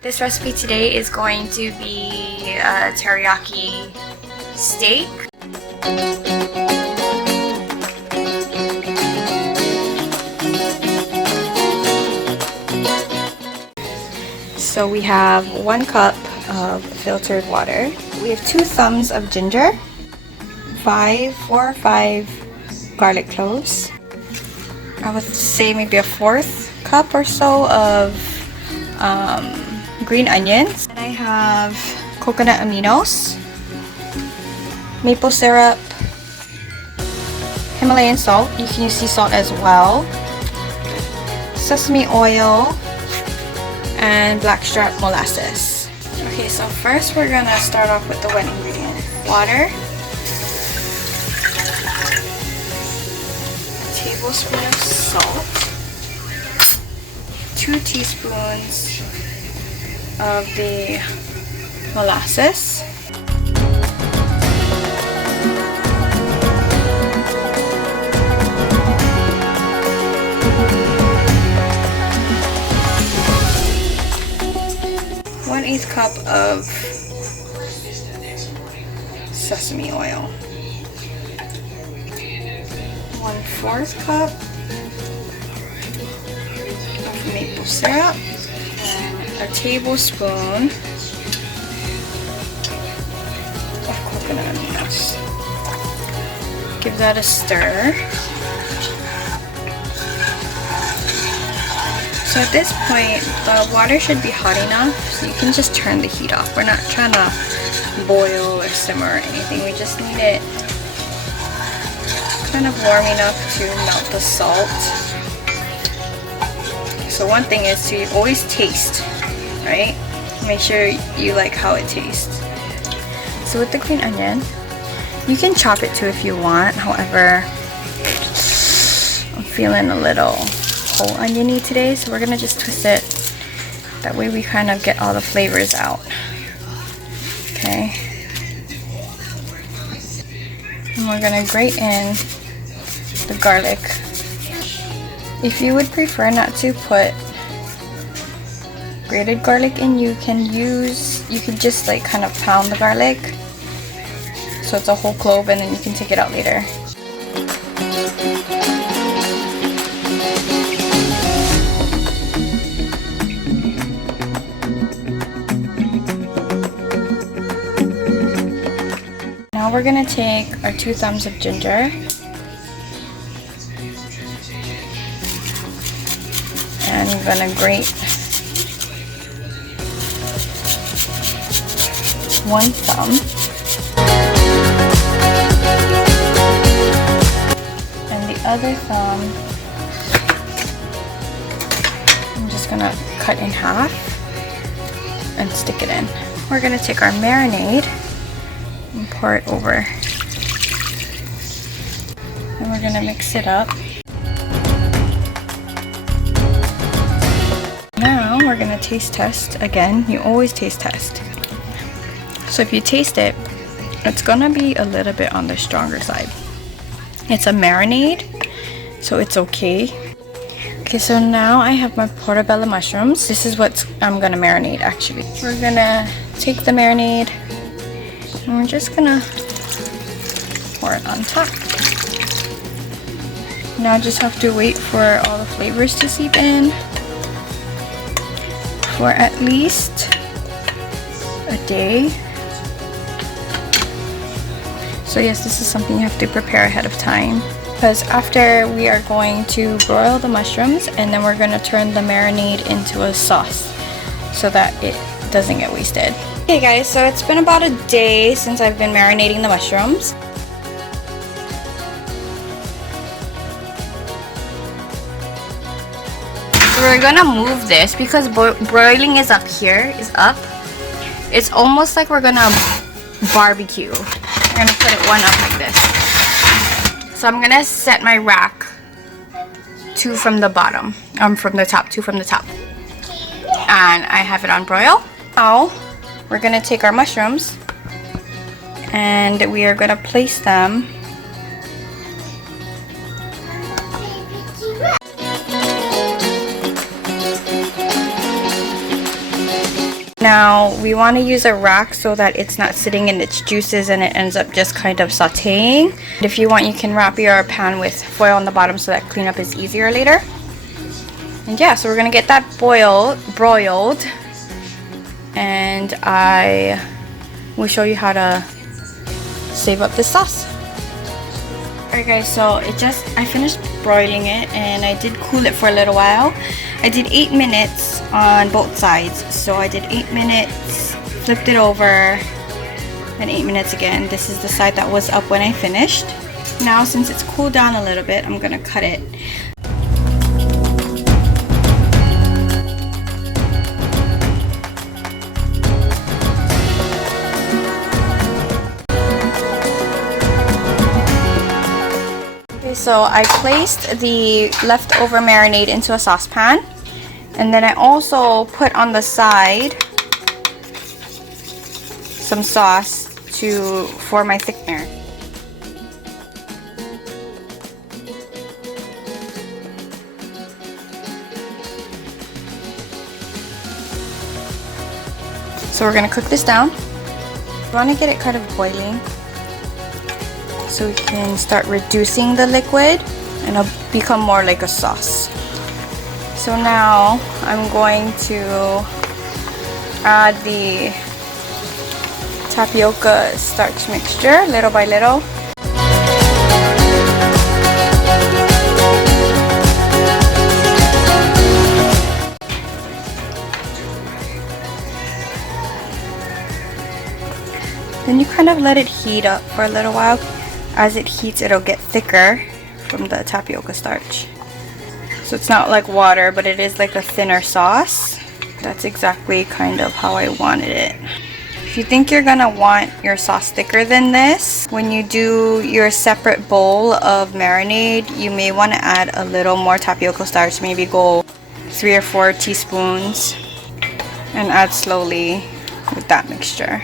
This recipe today is going to be a teriyaki steak. So we have 1 cup of filtered water. We have 2 thumbs of ginger, 4 or 5 garlic cloves. I would say maybe a 1/4 cup or so of green onions. And I have coconut aminos, maple syrup, Himalayan salt, you can use sea salt as well, sesame oil, and blackstrap molasses. Okay, so first we're gonna start off with the wet ingredient. Water, a tablespoon of salt, 2 teaspoons of the molasses, one-eighth cup of sesame oil, 1/4 cup of maple syrup, a tablespoon of coconut aminos. Give that a stir. So at this point, the water should be hot enough, so you can just turn the heat off. We're not trying to boil or simmer or anything. We just need it kind of warm enough to melt the salt. So one thing is to always taste, right? Make sure you like how it tastes. So with the green onion, you can chop it too if you want. However, I'm feeling a little whole oniony today, so we're gonna just twist it. That way we kind of get all the flavors out. Okay. And we're gonna grate in the garlic. If you would prefer not to put grated garlic in, you can just like kind of pound the garlic so it's a whole clove, and then you can take it out later. Now we're gonna take our 2 thumbs of ginger and I'm gonna grate 1 thumb, and the other thumb I'm just gonna cut in half and stick it in. We're gonna take our marinade and pour it over, and we're gonna mix it up. Now we're gonna taste test. Again, you always taste test. So if you taste it, it's gonna be a little bit on the stronger side. It's a marinade, so it's okay. Okay, so now I have my portobello mushrooms. This is what I'm gonna marinate actually. We're gonna take the marinade and we're just gonna pour it on top. Now I just have to wait for all the flavors to seep in for at least a day. So yes, this is something you have to prepare ahead of time, because after we are going to broil the mushrooms and then we're going to turn the marinade into a sauce so that it doesn't get wasted. Okay guys, so it's been about a day since I've been marinating the mushrooms. So we're gonna move this because broiling is up here, It's almost like we're gonna barbecue. I'm gonna put it one up like this. So I'm gonna set my rack 2 from the bottom, from the top, 2 from the top. And I have it on broil. Now we're gonna take our mushrooms and we are gonna place them Now we want to use a rack so that it's not sitting in its juices and it ends up just kind of sauteing. If you want, you can wrap your pan with foil on the bottom so that cleanup is easier later. And yeah, so we're gonna get that broiled, and I will show you how to save up this sauce. Alright guys, so I finished broiling it and I did cool it for a little while. I did 8 minutes on both sides. So I did 8 minutes, flipped it over, then 8 minutes again. This is the side that was up when I finished. Now since it's cooled down a little bit, I'm gonna cut it. So I placed the leftover marinade into a saucepan, and then I also put on the side some sauce for my thickener. So we're gonna cook this down. We want to get it kind of boiling, so we can start reducing the liquid and it'll become more like a sauce. So now I'm going to add the tapioca starch mixture little by little. Then you kind of let it heat up for a little while. As it heats, it'll get thicker from the tapioca starch. So it's not like water, but it is like a thinner sauce. That's exactly kind of how I wanted it. If you think you're gonna want your sauce thicker than this, when you do your separate bowl of marinade, you may want to add a little more tapioca starch. Maybe go 3 or 4 teaspoons and add slowly with that mixture.